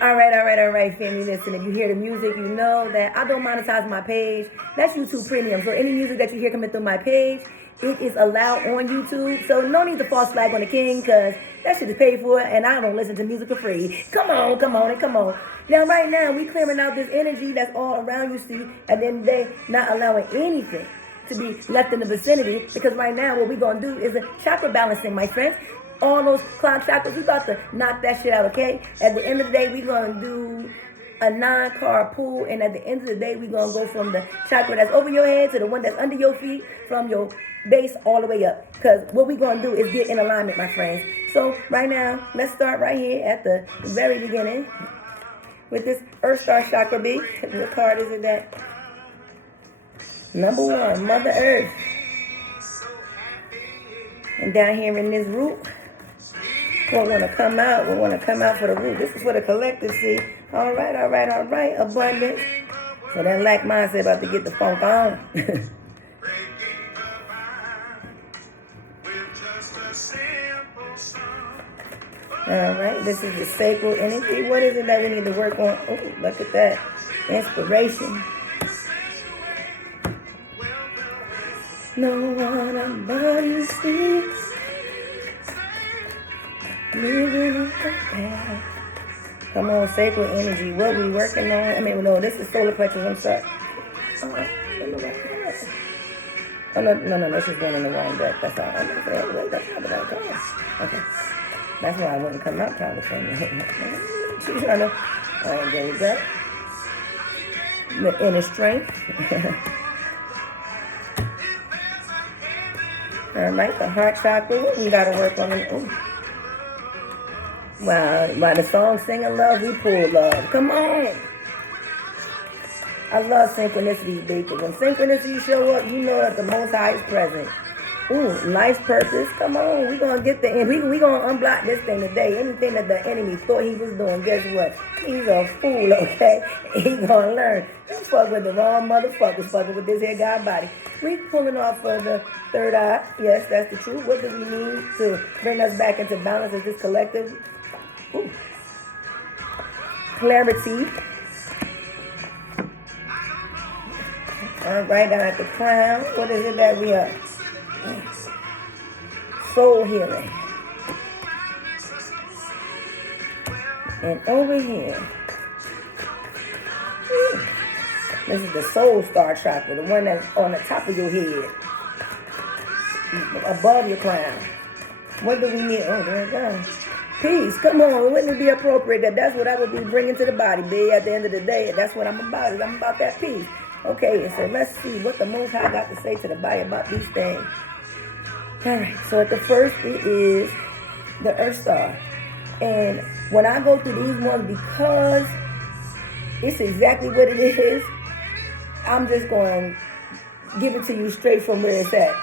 All right, family. Listen, if you hear the music, you know that I don't monetize my page. That's YouTube Premium. So any music that you hear coming through my page, it is allowed on YouTube. So no need to false flag on the king, because that shit is paid for, and I don't listen to music for free. Come on. Now, right now, we clearing out this energy that's all around you, see, and then they not allowing anything to be left in the vicinity, because right now what we're going to do is a chakra balancing, my friends. All those cloud chakras, we about to knock that shit out, okay? At the end of the day, we're going to do a 9-card pull, and at the end of the day, we're going to go from the chakra that's over your head to the one that's under your feet, from your base all the way up. Because what we're going to do is get in alignment, my friends. So right now, let's start right here at the very beginning with this Earth Star Chakra B. What card is it that? Number 1, Mother Earth. And down here in this root, we want to come out. We want to come out for the root. This is for the collective, see? All right. Abundance. So that lack mindset about to get the funk on. All right. This is the sacral energy. What is it that we need to work on? Oh, look at that. Inspiration. No one above you sees. Come on, sacred energy. What we working on? I mean, no, this is solar plexus. I'm sorry. Oh, no, this is going in the wrong deck. That's all. I'm going to say, wait, that's not the right card. Okay. That's why I wouldn't come out California. She's trying to, there you go. The inner strength. All right, the heart chakra. We got to work on it. Ooh. Wow, by the song Singing Love, we pull love. Come on. I love synchronicity, baby. When synchronicity show up, you know that the Most High is present. Ooh, life's purpose. Come on. We're going to get the end. We're going to unblock this thing today. Anything that the enemy thought he was doing, guess what? He's a fool, okay? He's going to learn. You fuck with the wrong motherfuckers fucking with this here God body. We pulling off of the third eye. Yes, that's the truth. What do we need to bring us back into balance as this collective? Ooh. Clarity. All right, down at the crown. What is it that we are? Soul healing. And over here, this is the soul star chakra, the one that's on the top of your head, above your crown. What do we need? Oh, there it goes. Peace. Come on. Wouldn't it be appropriate that's what I would be bringing to the body, baby? At the end of the day, that's what I'm about. I'm about that peace. Okay, so let's see what the Most High got to say to the body about these things. All right, so at the first, it is the Earth Star. And when I go through these ones, because it's exactly what it is, I'm just going to give it to you straight from where it's at.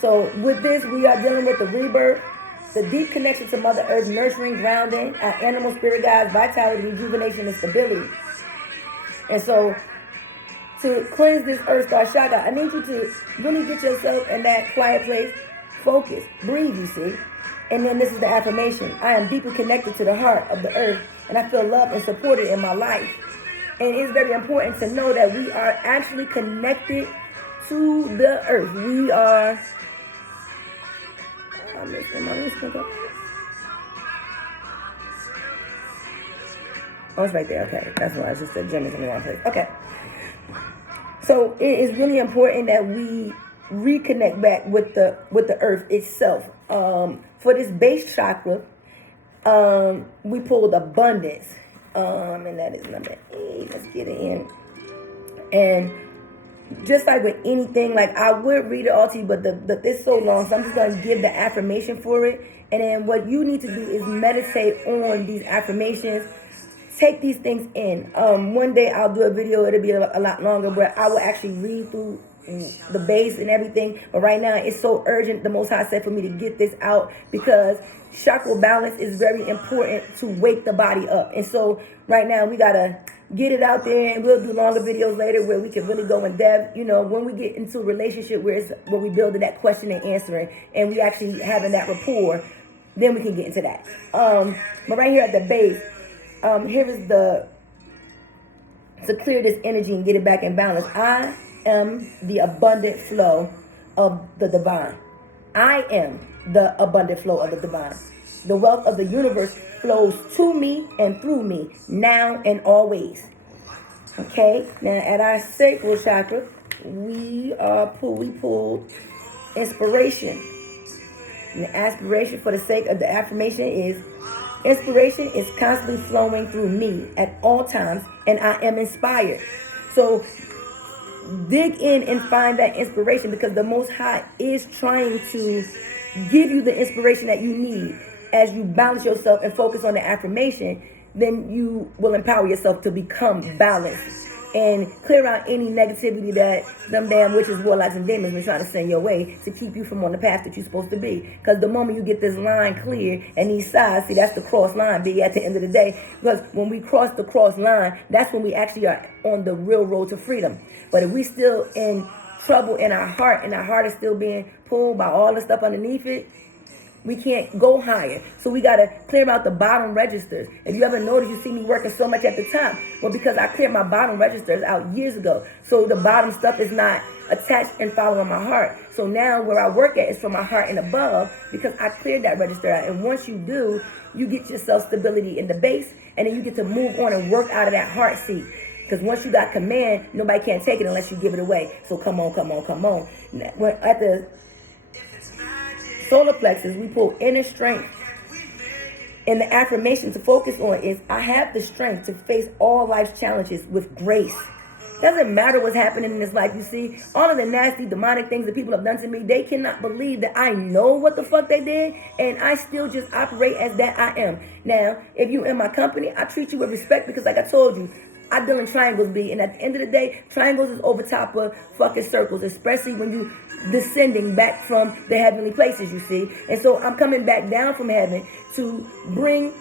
So with this, we are dealing with the rebirth, the deep connection to Mother Earth, nurturing, grounding, our animal spirit guides, vitality, rejuvenation, and stability. And so, to cleanse this Earth Star chakra, I need you to really get yourself in that quiet place, focus, breathe, you see. And then this is the affirmation. I am deeply connected to the heart of the earth, and I feel loved and supported in my life. And it's very important to know that we are actually connected to the earth. We are... I'm missing my list. Oh, it's right there. Okay, that's why it's just the gem is in the wrong place. Okay. So it is really important that we reconnect back with the earth itself. For this base chakra, we pulled abundance, and that is number 8. Let's get it in. And just like with anything, like I would read it all to you, but it's so long, so I'm just going to give the affirmation for it. And then what you need to do is meditate on these affirmations. Take these things in. One day I'll do a video. It'll be a lot longer, where I will actually read through the base and everything. But right now, it's so urgent. The Most High said for me to get this out, because chakra balance is very important to wake the body up. And so right now, we got to get it out there, and we'll do longer videos later where we can really go in depth. You know, when we get into a relationship where we building that question and answering, and we actually having that rapport, Then we can get into that. But right here at the base, here is to clear this energy and get it back in balance. I am the abundant flow of the divine. I am the abundant flow of the divine. The wealth of the universe flows to me and through me, now and always. Okay, now at our sacral chakra, we pulled inspiration. And the aspiration for the sake of the affirmation is, inspiration is constantly flowing through me at all times, and I am inspired. So dig in and find that inspiration, because the Most High is trying to give you the inspiration that you need. As you balance yourself and focus on the affirmation, then you will empower yourself to become balanced and clear out any negativity that them damn witches, warlocks, and demons been trying to send your way to keep you from on the path that you're supposed to be. Because the moment you get this line clear and these sides, see, that's the cross line, be at the end of the day. Because when we cross the cross line, that's when we actually are on the real road to freedom. But if we still in trouble in our heart, and our heart is still being pulled by all the stuff underneath it, we can't go higher. So we got to clear out the bottom registers. If you ever notice, you see me working so much at the top. Well, because I cleared my bottom registers out years ago. So the bottom stuff is not attached and following my heart. So now where I work at is from my heart and above, because I cleared that register out. And once you do, you get yourself stability in the base, and then you get to move on and work out of that heart seat. Because once you got command, nobody can take it unless you give it away. So come on, come on, come on. At the solar plexus, we pull inner strength. And the affirmation to focus on is, I have the strength to face all life's challenges with grace. Doesn't matter what's happening in this life, you see. All of the nasty, demonic things that people have done to me, they cannot believe that I know what the fuck they did, and I still just operate as that I am. Now, if you in my company, I treat you with respect, because like I told you, I deal in triangles, B, and at the end of the day, triangles is over top of fucking circles, especially when you descending back from the heavenly places, you see. And so I'm coming back down from heaven to bring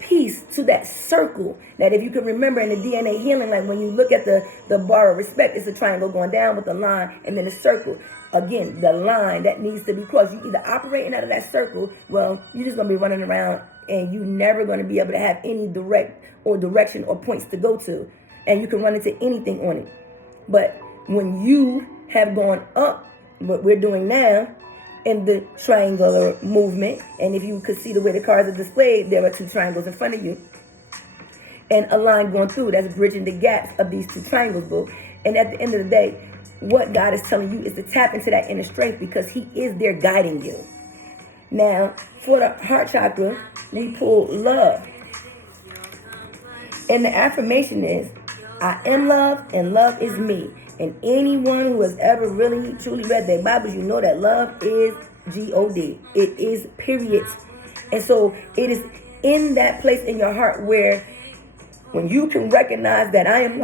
peace to that circle. That if you can remember in the DNA healing, like when you look at the bar of respect, it's a triangle going down with a line and then a circle. Again, the line that needs to be crossed. You either operating out of that circle, well, you're just going to be running around and you're never going to be able to have any direction or points to go to. And you can run into anything on it. But when you have gone up, what we're doing now in the triangular movement, and if you could see the way the cards are displayed, there are two triangles in front of you and a line going through that's bridging the gaps of these two triangles, boo. And at the end of the day, what God is telling you is to tap into that inner strength, because he is there guiding you. Now, for the heart chakra, we pull love. And the affirmation is, I am love and love is me. And anyone who has ever really, truly read their Bibles, you know that love is G-O-D. It is period. And so it is in that place in your heart where when you can recognize that I am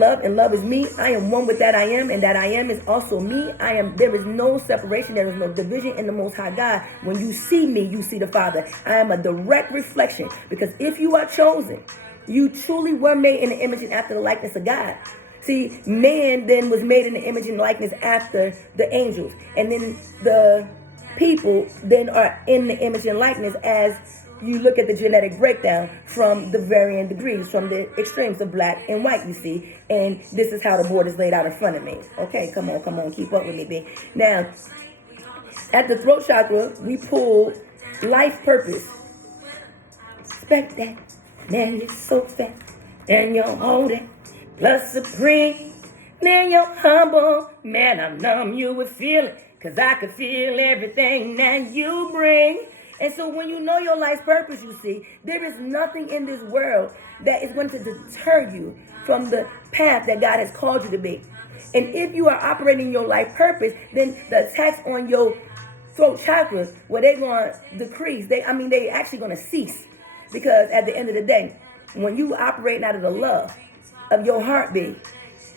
love and love is me. I am one with that I am, and that I am is also me. There is no separation. There is no division in the Most High God. When you see me, you see the Father. I am a direct reflection, because if you are chosen, you truly were made in the image and after the likeness of God. See, man then was made in the image and likeness after the angels. And then the people then are in the image and likeness as you look at the genetic breakdown from the varying degrees, from the extremes of black and white, you see. And this is how the board is laid out in front of me. Okay, come on, keep up with me, B. Now, at the throat chakra, we pull life purpose. Respect that. Man, you're so fat. And you're holding. Plus supreme, then you're humble. Man, I'm numb, you would feel it, because I could feel everything that you bring. And so when you know your life's purpose, you see, there is nothing in this world that is going to deter you from the path that God has called you to be. And if you are operating your life purpose, then the attacks on your throat chakra, well, they're going to decrease. They actually going to cease. Because at the end of the day, when you operate out of the love of your heartbeat,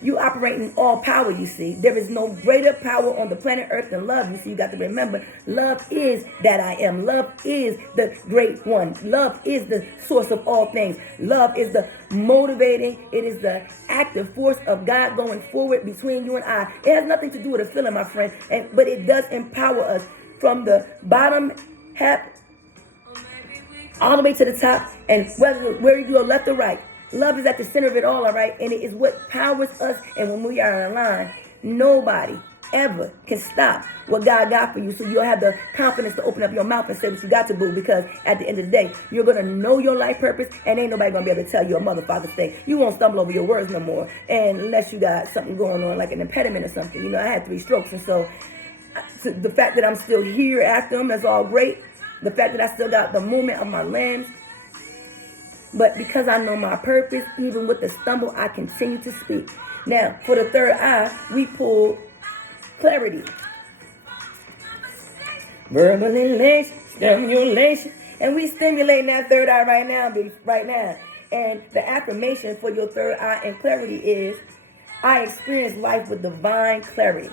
you operate in all power, you see. There is no greater power on the planet Earth than love, you see. You got to remember, love is that I am. Love is the great one. Love is the source of all things. Love is the motivating, it is the active force of God going forward between you and I. It has nothing to do with a feeling, my friend, but it does empower us from the bottom have all the way to the top, and where you go left or right, love is at the center of it all right? And it is what powers us, and when we are aligned, nobody ever can stop what God got for you. So you'll have the confidence to open up your mouth and say what you got to do, because at the end of the day, you're going to know your life purpose, and ain't nobody going to be able to tell you a motherfucking thing. You won't stumble over your words no more, and unless you got something going on like an impediment or something. You know, I had 3 strokes, and so the fact that I'm still here after them, that's all great. The fact that I still got the movement of my limbs. But because I know my purpose, even with the stumble, I continue to speak. Now, for the third eye, we pull clarity. Verbal elation, stimulation. And we stimulating that third eye right now. And the affirmation for your third eye and clarity is, I experience life with divine clarity.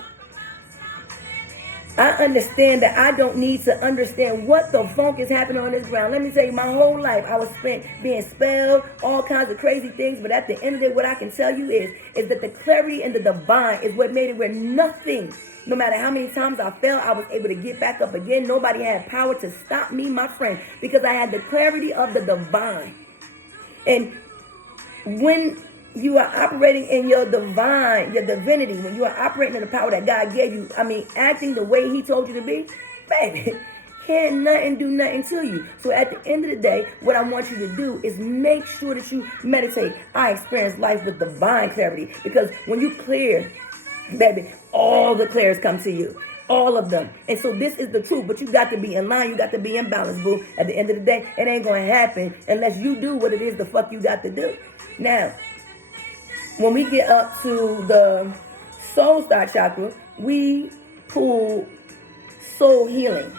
I understand that I don't need to understand what the funk is happening on this ground. Let me tell you, my whole life I was spent being spelled, all kinds of crazy things. But at the end of the day, what I can tell you is that the clarity and the divine is what made it where nothing, no matter how many times I fell, I was able to get back up again. Nobody had power to stop me, my friend, because I had the clarity of the divine. And when you are operating in your divinity, when you are operating in the power that God gave you, acting the way he told you to be, baby, can't nothing do nothing to you. So at the end of the day, what I want you to do is make sure that you meditate. I experience life with divine clarity, because when you clear, baby, all the clairs come to you. All of them. And so this is the truth, but you got to be in line. You got to be in balance, boo. At the end of the day, it ain't going to happen unless you do what it is the fuck you got to do. Now, when we get up to the soul star chakra, we pull soul healing.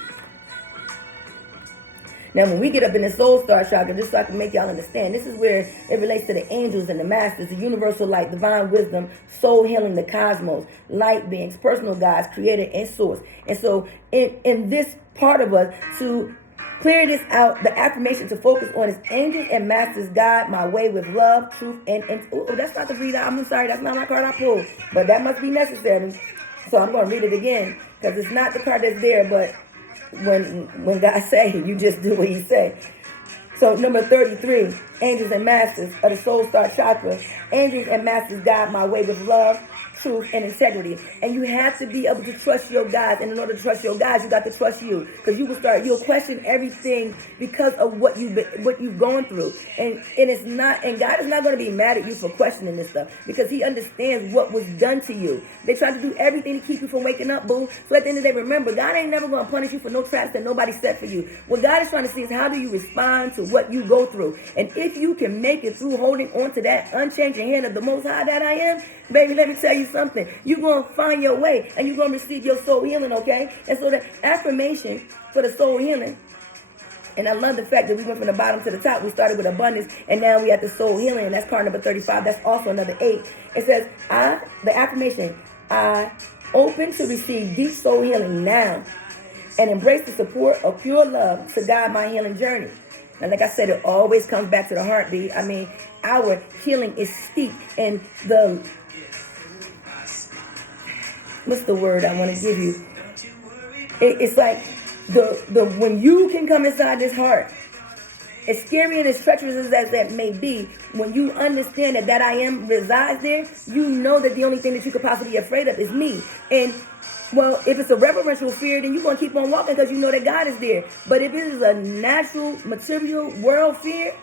Now, when we get up in the soul star chakra, just so I can make y'all understand, this is where it relates to the angels and the masters, the universal light, divine wisdom, soul healing, the cosmos, light beings, personal guides, creator and source. And so in this part of us, to clear this out, the affirmation to focus on is angels and masters guide my way with love, truth, and that's not the read. I'm sorry, that's not my card I pulled, but that must be necessary. So I'm going to read it again, because it's not the card that's there, but when God say, you just do what he say. So number 33, angels and masters of the soul star chakra. Angels and masters guide my way with love, truth, and integrity. And you have to be able to trust your guides. And in order to trust your guides, you got to trust you. Because you'll question everything because of what you've gone through. And God is not going to be mad at you for questioning this stuff, because he understands what was done to you. They tried to do everything to keep you from waking up, boo. So at the end of the day, remember, God ain't never going to punish you for no traps that nobody set for you. What God is trying to see is, how do you respond to what you go through? And if you can make it through holding on to that unchanging hand of the Most High that I am, baby, let me tell you something. You're going to find your way, and you're going to receive your soul healing, okay? And so the affirmation for the soul healing, and I love the fact that we went from the bottom to the top. We started with abundance, and now we at the soul healing, and that's card number 35. That's also another 8. It says, the affirmation, I open to receive deep soul healing now, and embrace the support of pure love to guide my healing journey. And like I said, it always comes back to the heartbeat. Our healing is steep in the, what's the word I want to give you? It's like the when you can come inside this heart, as scary and as treacherous as that may be, when you understand that I am resides there, you know that the only thing that you could possibly be afraid of is me. And well, if it's a reverential fear, then you're going to keep on walking because you know that God is there. But if it is a natural, material world fear,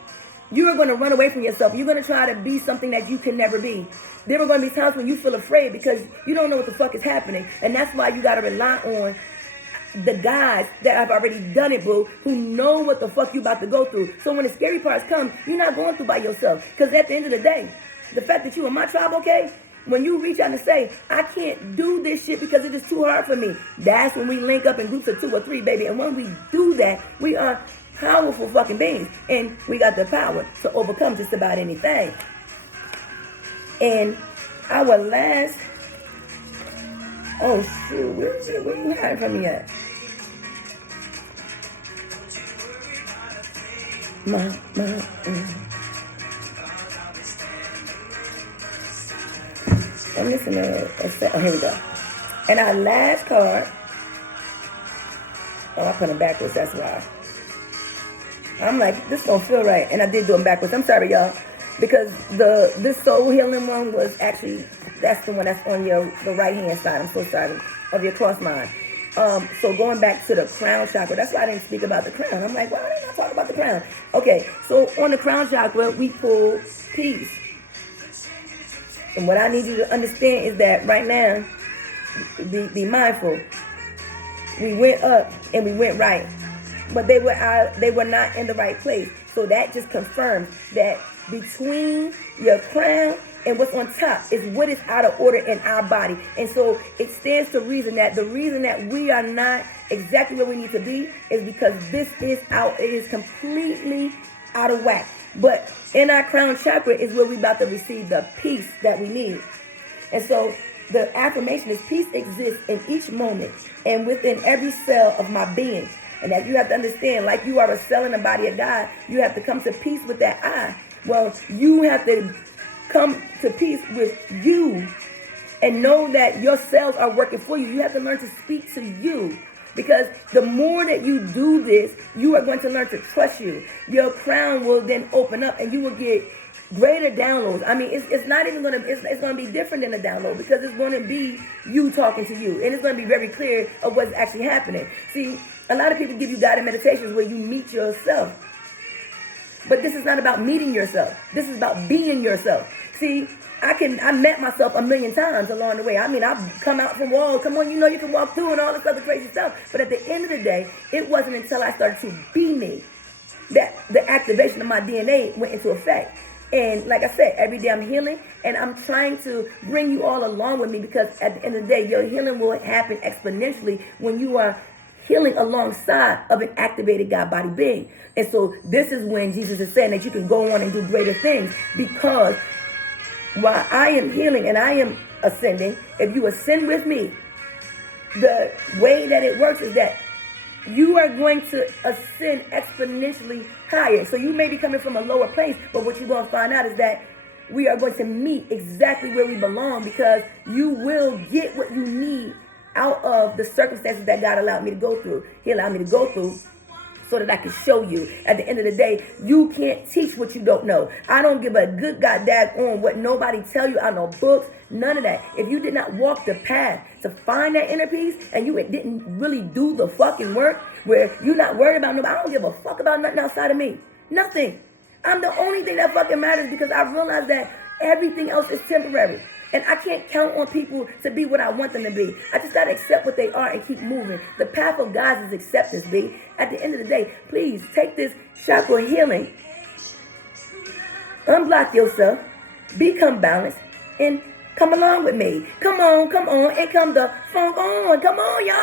you are going to run away from yourself. You're going to try to be something that you can never be. There are going to be times when you feel afraid because you don't know what the fuck is happening. And that's why you got to rely on the guys that have already done it, boo, who know what the fuck you about to go through. So when the scary parts come, you're not going through by yourself. Because at the end of the day, the fact that you in my tribe, okay, when you reach out and say, I can't do this shit because it is too hard for me, that's when we link up in groups of 2 or 3, baby. And when we do that, we are powerful fucking beings. And we got the power to overcome just about anything. And our last, oh shoot, where is it? Where you hiding from me at? I'm missing a set. Oh, here we go. And our last card Oh, I put them backwards, that's why. I'm like, this don't feel right. And I did do them backwards. I'm sorry, y'all. Because this soul healing one was actually, that's the one that's on the right hand side. I'm so sorry, of your cross line. So going back to the crown chakra, that's why I didn't speak about the crown. I'm like, why didn't I talk about the crown? Okay, so on the crown chakra, we pull peace. And what I need you to understand is that right now, be mindful. We went up and we went right, but they were not in the right place. So that just confirms that between your crown and what's on top is what is out of order in our body. And so it stands to reason that the reason that we are not exactly where we need to be is because it is completely out of whack. But in our crown chakra is where we're about to receive the peace that we need. And so the affirmation is peace exists in each moment and within every cell of my being. And that you have to understand, like you are a cell in the body of God, you have to come to peace with that I. Well, you have to come to peace with you and know that your cells are working for you. You have to learn to speak to you. Because the more that you do this, you are going to learn to trust you. Your crown will then open up and you will get greater downloads. I mean, it's not even going to, it's going to be different than a download because it's going to be you talking to you. And it's going to be very clear of what's actually happening. See, a lot of people give you guided meditations where you meet yourself. But this is not about meeting yourself. This is about being yourself. See, I met myself a million times along the way. I mean, I've come out from walls. Come on, you know you can walk through and all this other crazy stuff. But at the end of the day, it wasn't until I started to be me that the activation of my DNA went into effect. And like I said, every day I'm healing and I'm trying to bring you all along with me because at the end of the day, your healing will happen exponentially when you are healing alongside of an activated God body being. And so this is when Jesus is saying that you can go on and do greater things because while I am healing and I am ascending, if you ascend with me, the way that it works is that you are going to ascend exponentially higher. So you may be coming from a lower place, but what you're going to find out is that we are going to meet exactly where we belong because you will get what you need out of the circumstances that God allowed me to go through. He allowed me to go through so that I can show you. At the end of the day, you can't teach what you don't know. I don't give a good goddamn on what nobody tell you. I know books, none of that. If you did not walk the path to find that inner peace and you didn't really do the fucking work where you're not worried about nobody, I don't give a fuck about nothing outside of me. Nothing. I'm the only thing that fucking matters because I realize that everything else is temporary. And I can't count on people to be what I want them to be. I just got to accept what they are and keep moving. The path of God is acceptance, B. At the end of the day, please take this chakra healing. Unblock yourself. Become balanced. And come along with me. Come on, and come the funk on. Come on, y'all.